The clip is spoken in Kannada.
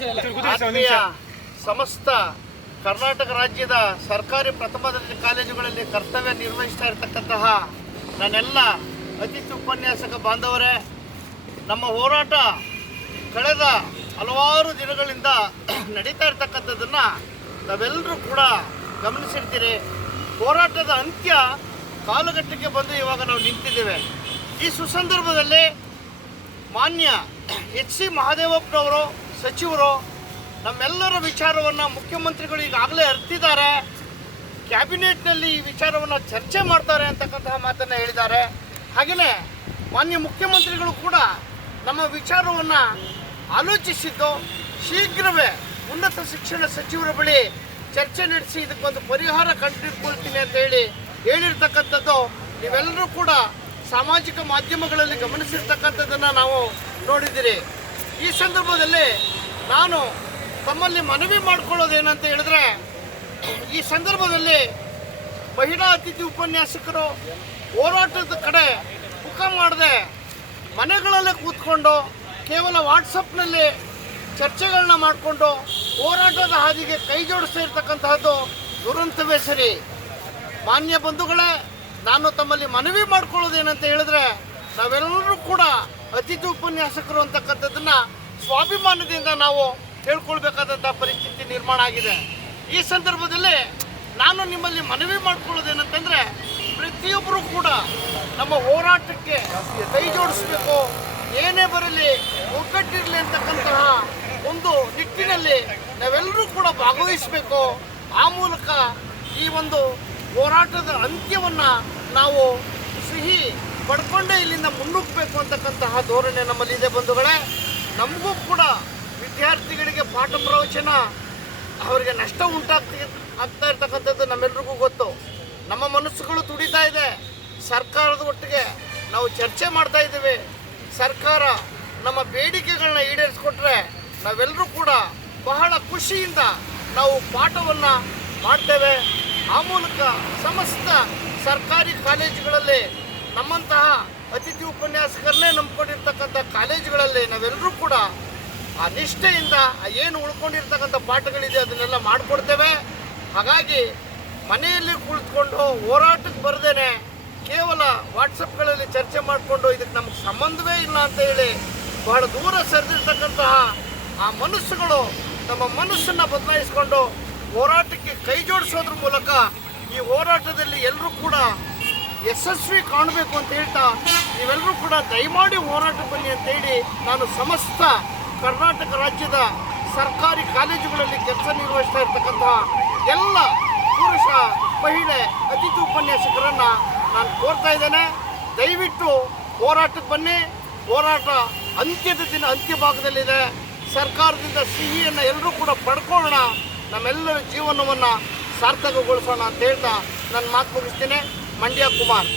ಆತ್ಮೀಯ ಸಮಸ್ತ ಕರ್ನಾಟಕ ರಾಜ್ಯದ ಸರ್ಕಾರಿ ಪ್ರಥಮ ದರ್ಜೆ ಕಾಲೇಜುಗಳಲ್ಲಿ ಕರ್ತವ್ಯ ನಿರ್ವಹಿಸ್ತಾ ಇರತಕ್ಕಂತಹ ನನ್ನೆಲ್ಲ ಅತಿಥಿ ಉಪನ್ಯಾಸಕ ಬಾಂಧವರೇ ನಮ್ಮ ಹೋರಾಟ ಕಳೆದ ಹಲವಾರು ದಿನಗಳಿಂದ ನಡೀತಾ ಇರ್ತಕ್ಕಂಥದ್ದನ್ನು ನಾವೆಲ್ಲರೂ ಕೂಡ ಗಮನಿಸಿರ್ತೀರಿ. ಹೋರಾಟದ ಅಂತ್ಯ ಕಾಲಘಟ್ಟಕ್ಕೆ ಬಂದು ಇವಾಗ ನಾವು ನಿಂತಿದ್ದೇವೆ. ಈ ಸುಸಂದರ್ಭದಲ್ಲಿ ಮಾನ್ಯ ಎಚ್ ಸಿ ಮಹಾದೇವಪ್ಪನವರು ಸಚಿವರು ನಮ್ಮೆಲ್ಲರ ವಿಚಾರವನ್ನು ಮುಖ್ಯಮಂತ್ರಿಗಳು ಈಗಾಗಲೇ ಅರ್ತಿದ್ದಾರೆ. ಕ್ಯಾಬಿನೆಟ್ನಲ್ಲಿ ಈ ವಿಚಾರವನ್ನು ಚರ್ಚೆ ಮಾಡ್ತಾರೆ ಅಂತಕ್ಕಂತಹ ಮಾತನ್ನು ಹೇಳಿದ್ದಾರೆ. ಹಾಗೆಯೇ ಮಾನ್ಯ ಮುಖ್ಯಮಂತ್ರಿಗಳು ಕೂಡ ನಮ್ಮ ವಿಚಾರವನ್ನು ಆಲೋಚಿಸಿದ್ದು ಶೀಘ್ರವೇ ಉನ್ನತ ಶಿಕ್ಷಣ ಸಚಿವರ ಬಳಿ ಚರ್ಚೆ ನಡೆಸಿ ಇದಕ್ಕೊಂದು ಪರಿಹಾರ ಕಂಡುಹಿಡ್ಕೊಳ್ತೀನಿ ಅಂತ ಹೇಳಿ ಹೇಳಿರ್ತಕ್ಕಂಥದ್ದು ನೀವೆಲ್ಲರೂ ಕೂಡ ಸಾಮಾಜಿಕ ಮಾಧ್ಯಮಗಳಲ್ಲಿ ಗಮನಿಸಿರ್ತಕ್ಕಂಥದ್ದನ್ನು ನಾವು ನೋಡಿದ್ದೀರಿ. ಈ ಸಂದರ್ಭದಲ್ಲಿ ನಾನು ತಮ್ಮಲ್ಲಿ ಮನವಿ ಮಾಡ್ಕೊಳ್ಳೋದೇನಂತ ಹೇಳಿದ್ರೆ, ಈ ಸಂದರ್ಭದಲ್ಲಿ ಮಹಿಳಾ ಅತಿಥಿ ಉಪನ್ಯಾಸಕರು ಹೋರಾಟದ ಕಡೆ ಮುಖ ಮಾಡದೆ ಮನೆಗಳಲ್ಲೇ ಕೂತ್ಕೊಂಡು ಕೇವಲ ವಾಟ್ಸಪ್ನಲ್ಲಿ ಚರ್ಚೆಗಳನ್ನ ಮಾಡಿಕೊಂಡು ಹೋರಾಟದ ಹಾದಿಗೆ ಕೈ ಜೋಡಿಸ್ತಾ ಇರ್ತಕ್ಕಂತಹದ್ದು ದುರಂತವೇ ಸರಿ. ಮಾನ್ಯ ಬಂಧುಗಳೇ, ನಾನು ತಮ್ಮಲ್ಲಿ ಮನವಿ ಮಾಡ್ಕೊಳ್ಳೋದೇನಂತ ಹೇಳಿದ್ರೆ, ನಾವೆಲ್ಲರೂ ಕೂಡ ಅತಿಥಿ ಉಪನ್ಯಾಸಕರು ಅಂತಕ್ಕಂಥದ್ದನ್ನ ಸ್ವಾಭಿಮಾನದಿಂದ ನಾವು ಹೇಳ್ಕೊಳ್ಬೇಕಾದಂಥ ಪರಿಸ್ಥಿತಿ ನಿರ್ಮಾಣ ಆಗಿದೆ. ಈ ಸಂದರ್ಭದಲ್ಲಿ ನಾನು ನಿಮ್ಮಲ್ಲಿ ಮನವಿ ಮಾಡ್ಕೊಳ್ಳೋದೇನಂತಂದ್ರೆ, ಪ್ರತಿಯೊಬ್ಬರು ಕೂಡ ನಮ್ಮ ಹೋರಾಟಕ್ಕೆ ಕೈ ಜೋಡಿಸ್ಬೇಕು. ಏನೇ ಬರಲಿ ಒಗ್ಗಟ್ಟಿರಲಿ ಅಂತಕ್ಕಂತಹ ಒಂದು ನಿಟ್ಟಿನಲ್ಲಿ ನಾವೆಲ್ಲರೂ ಕೂಡ ಭಾಗವಹಿಸಬೇಕು. ಆ ಮೂಲಕ ಈ ಒಂದು ಹೋರಾಟದ ಅಂತ್ಯವನ್ನು ನಾವು ಸಿಹಿ ಪಡ್ಕೊಂಡೇ ಇಲ್ಲಿಂದ ಮುನ್ನುಗ್ಬೇಕು ಅಂತಕ್ಕಂತಹ ಧೋರಣೆ ನಮ್ಮಲ್ಲಿದೆ ಬಂಧುಗಳೇ. ನಮಗೂ ಕೂಡ ವಿದ್ಯಾರ್ಥಿಗಳಿಗೆ ಪಾಠ ಪ್ರವಚನ ಅವರಿಗೆ ನಷ್ಟ ಉಂಟಾಗ್ತಿ, ಆಗ್ತಾ ಇರ್ತಕ್ಕಂಥದ್ದು ನಮ್ಮೆಲ್ರಿಗೂ ಗೊತ್ತು. ನಮ್ಮ ಮನಸ್ಸುಗಳು ತುಡಿತಾ ಇದೆ. ಸರ್ಕಾರದ ಒಟ್ಟಿಗೆ ನಾವು ಚರ್ಚೆ ಮಾಡ್ತಾ ಇದ್ದೀವಿ. ಸರ್ಕಾರ ನಮ್ಮ ಬೇಡಿಕೆಗಳನ್ನ ಈಡೇರಿಸ್ಕೊಟ್ರೆ ನಾವೆಲ್ಲರೂ ಕೂಡ ಬಹಳ ಖುಷಿಯಿಂದ ನಾವು ಪಾಠವನ್ನು ಮಾಡ್ತೇವೆ. ಆ ಮೂಲಕ ಸಮಸ್ತ ಸರ್ಕಾರಿ ಕಾಲೇಜುಗಳಲ್ಲಿ ನಮ್ಮಂತಹ ಅತಿಥಿ ಉಪನ್ಯಾಸಕರನ್ನೇ ನಂಬ್ಕೊಂಡಿರ್ತಕ್ಕಂಥ ಕಾಲೇಜುಗಳಲ್ಲಿ ನಾವೆಲ್ಲರೂ ಕೂಡ ಆ ನಿಷ್ಠೆಯಿಂದ ಏನು ಉಳ್ಕೊಂಡಿರ್ತಕ್ಕಂಥ ಪಾಠಗಳಿದೆ ಅದನ್ನೆಲ್ಲ ಮಾಡಿಕೊಡ್ತೇವೆ. ಹಾಗಾಗಿ ಮನೆಯಲ್ಲಿ ಕುಳಿತುಕೊಂಡು ಹೋರಾಟಕ್ಕೆ ಬರದೇನೆ ಕೇವಲ ವಾಟ್ಸಪ್ಗಳಲ್ಲಿ ಚರ್ಚೆ ಮಾಡಿಕೊಂಡು ಇದಕ್ಕೆ ನಮಗೆ ಸಂಬಂಧವೇ ಇಲ್ಲ ಅಂತ ಹೇಳಿ ಬಹಳ ದೂರ ಸರಿದಿರ್ತಕ್ಕಂತಹ ಆ ಮನಸ್ಸುಗಳು ತಮ್ಮ ಮನಸ್ಸನ್ನು ಬದಲಾಯಿಸಿಕೊಂಡು ಹೋರಾಟಕ್ಕೆ ಕೈ ಜೋಡಿಸೋದ್ರ ಮೂಲಕ ಈ ಹೋರಾಟದಲ್ಲಿ ಎಲ್ಲರೂ ಕೂಡ ಯಶಸ್ವಿ ಕಾಣಬೇಕು ಅಂತ ಹೇಳ್ತಾ ನೀವೆಲ್ಲರೂ ಕೂಡ ದಯಮಾಡಿ ಹೋರಾಟ ಬನ್ನಿ ಅಂತ ಹೇಳಿ ನಾನು ಸಮಸ್ತ ಕರ್ನಾಟಕ ರಾಜ್ಯದ ಸರ್ಕಾರಿ ಕಾಲೇಜುಗಳಲ್ಲಿ ಕೆಲಸ ನಿರ್ವಹಿಸ್ತಾ ಇರ್ತಕ್ಕಂತಹ ಎಲ್ಲ ಪುರುಷ, ಮಹಿಳೆ, ಅತಿಥಿ ಉಪನ್ಯಾಸಕರನ್ನು ನಾನು ಕೋರ್ತಾ ಇದ್ದೇನೆ. ದಯವಿಟ್ಟು ಹೋರಾಟಕ್ಕೆ ಬನ್ನಿ. ಹೋರಾಟ ಅಂತ್ಯದ ದಿನ ಅಂತ್ಯ ಭಾಗದಲ್ಲಿದೆ. ಸರ್ಕಾರದಿಂದ ಸಿಹಿಯನ್ನು ಎಲ್ಲರೂ ಕೂಡ ಪಡ್ಕೊಳ್ಳೋಣ. ನಮ್ಮೆಲ್ಲರ ಜೀವನವನ್ನು ಸಾರ್ಥಕಗೊಳಿಸೋಣ ಅಂತ ಹೇಳ್ತಾ ನಾನು ಮಾತು ಮುಗಿಸ್ತೇನೆ. மண்டியா குமார்